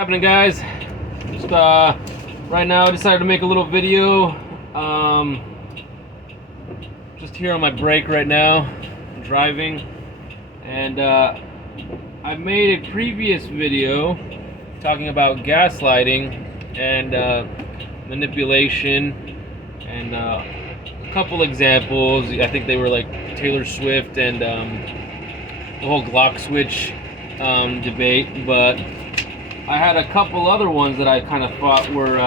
Happening, guys? Just right now I decided to make a little video. Just here on my break right now, I'm driving, and I made a previous video talking about gaslighting and manipulation, and a couple examples. I think they were like Taylor Swift and the whole Glock switch debate, but I had a couple other ones that I kind of thought were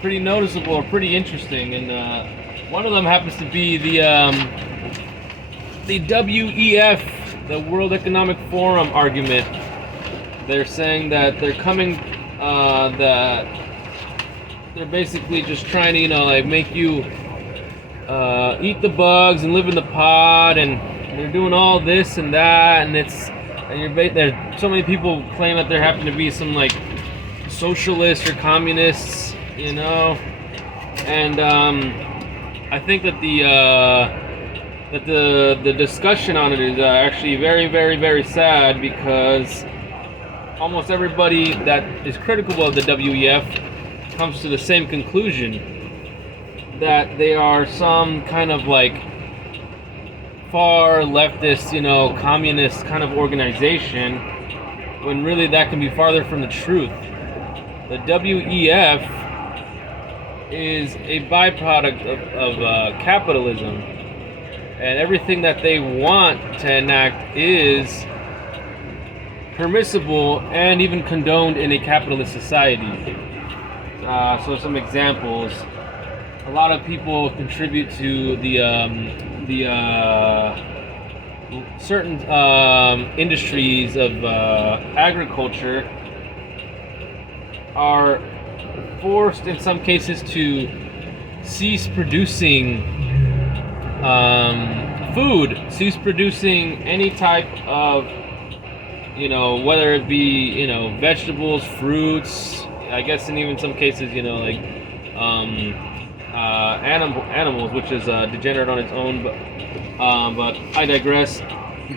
pretty noticeable or pretty interesting, and one of them happens to be the WEF, the World Economic Forum argument. They're saying that they're coming, that they're basically just trying to, like make you eat the bugs and live in the pod, and they're doing all this and that, and there's so many people claim that there happen to be some like socialists or communists, and I think that the discussion on it is actually very, very, very sad, because almost everybody that is critical of the WEF comes to the same conclusion, that they are some kind of like far leftist, communist kind of organization, when really that can be farther from the truth. The WEF is a byproduct of capitalism, and everything that they want to enact is permissible and even condoned in a capitalist society. So some examples: a lot of people contribute to the certain industries of agriculture are forced in some cases to cease producing food, cease producing any type of, whether it be, vegetables, fruits, I guess, and even some cases, like animals, which is degenerate on its own, but I digress.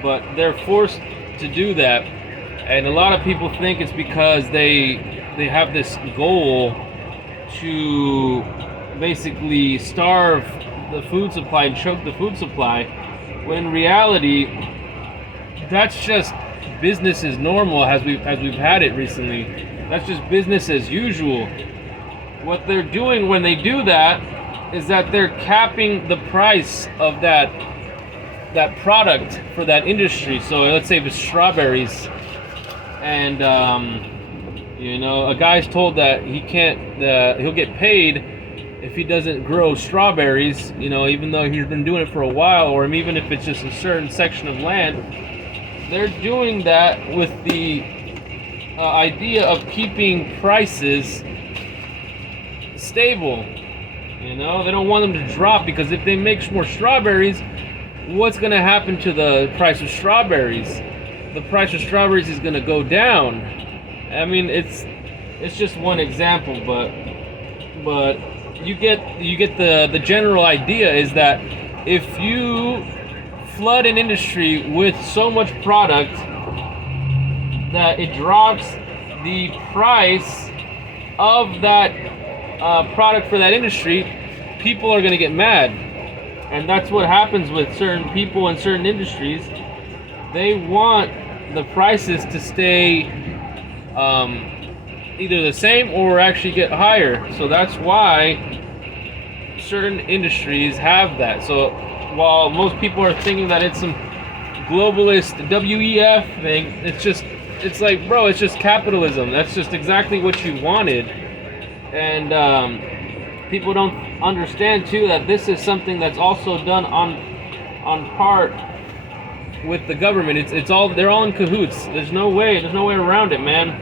But they're forced to do that, and a lot of people think it's because they have this goal to basically starve the food supply and choke the food supply, when in reality that's just business as normal as we've had it recently. That's just business as usual. What they're doing when they do that is that they're capping the price of that product for that industry. So let's say if it's strawberries, and a guy's told that he'll get paid if he doesn't grow strawberries, even though he's been doing it for a while, or even if it's just a certain section of land. They're doing that with the idea of keeping prices stable. They don't want them to drop, because if they make more strawberries, what's going to happen to the price of strawberries? The price of strawberries is going to go down. I mean, it's just one example, but you get the general idea, is that if you flood an industry with so much product that it drops the price of that product for that industry, people are going to get mad. And that's what happens with certain people in certain industries. They want the prices to stay either the same or actually get higher. So that's why certain industries have that. So while most people are thinking that it's some globalist WEF thing, it's like, bro, it's just capitalism. That's just exactly what you wanted. And people don't understand too that this is something that's also done on part with the government. It's all, they're all in cahoots. There's no way around it, man.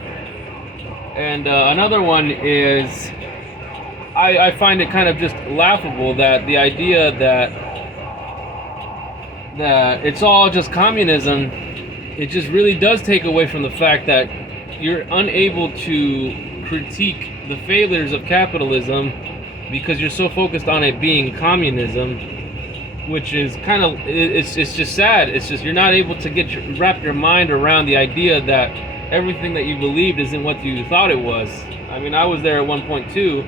And another one is, I find it kind of just laughable that the idea that it's all just communism, it just really does take away from the fact that you're unable to critique the failures of capitalism, because you're so focused on it being communism, which is kind of, it's just sad. It's just, you're not able to wrap your mind around the idea that everything that you believed isn't what you thought it was. I mean, I was there at one point too.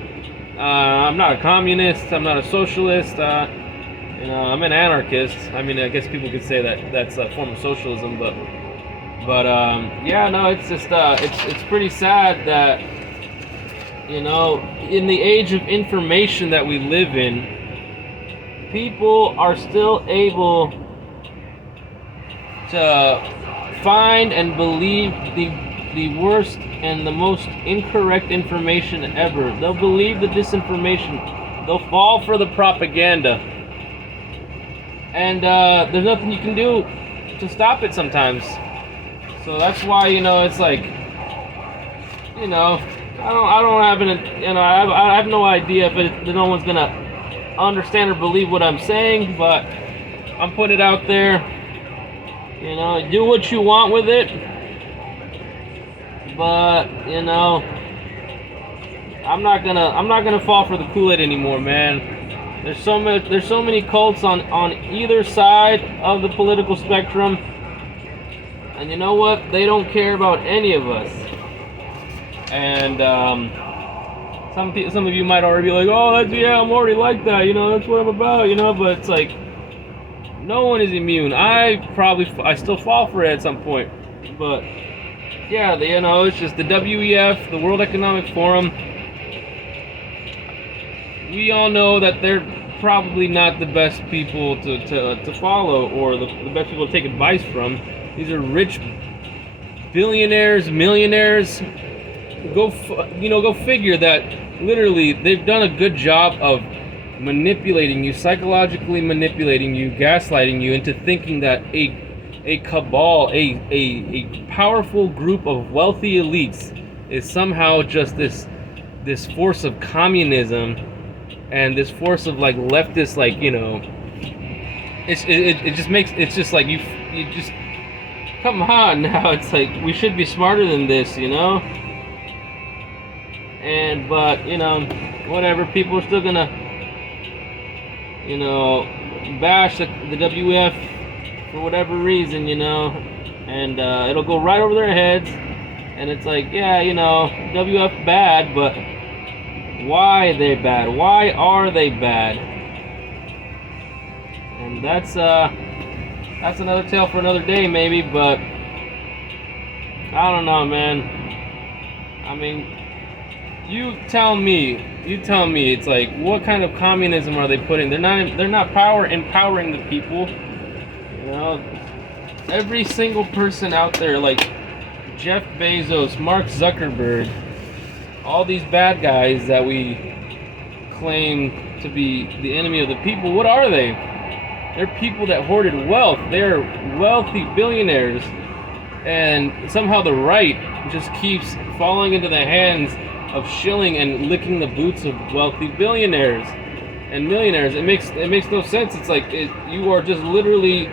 I'm not a communist. I'm not a socialist. I'm an anarchist. I mean, I guess people could say that that's a form of socialism, but it's just it's pretty sad that in the age of information that we live in, people are still able to find and believe the worst and the most incorrect information ever. They'll believe the disinformation. They'll fall for the propaganda. And there's nothing you can do to stop it sometimes. So that's why, it's like, I don't have I have no idea if no one's gonna understand or believe what I'm saying, but I'm putting it out there. Do what you want with it, but I'm not gonna fall for the Kool-Aid anymore, man. There's so many cults on either side of the political spectrum, and you know what? They don't care about any of us. And some of you might already be like, oh, I'm already like that. That's what I'm about. But it's like, no one is immune. I still fall for it at some point, but yeah, it's just the WEF, the World Economic Forum. We all know that they're probably not the best people to follow, or the best people to take advice from. These are rich billionaires, millionaires. Go figure that literally they've done a good job of manipulating you, psychologically manipulating you, gaslighting you into thinking that a cabal, a powerful group of wealthy elites is somehow just this force of communism and this force of like leftist, like, it just makes, it's just like you just, come on now. It's like, we should be smarter than this, but whatever, people are still gonna bash the WF for whatever reason, and it'll go right over their heads, and it's like, yeah, WF bad, but why are they bad? Why are they bad? And that's another tale for another day, maybe, but I don't know, man. I mean, you tell me, it's like, what kind of communism are they putting? They're not empowering the people. Every single person out there, like Jeff Bezos, Mark Zuckerberg, all these bad guys that we claim to be the enemy of the people, what are they? They're people that hoarded wealth. They're wealthy billionaires, and somehow the right just keeps falling into the hands of shilling and licking the boots of wealthy billionaires and millionaires. It makes no sense. It's like you are just literally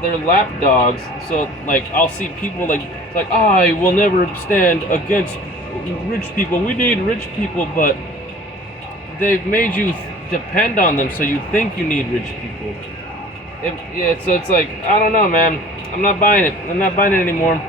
their lapdogs. So like, I'll see people like I will never stand against rich people. We need rich people, but they've made you depend on them, so you think you need rich people. So it's like, I don't know, man. I'm not buying it. I'm not buying it anymore.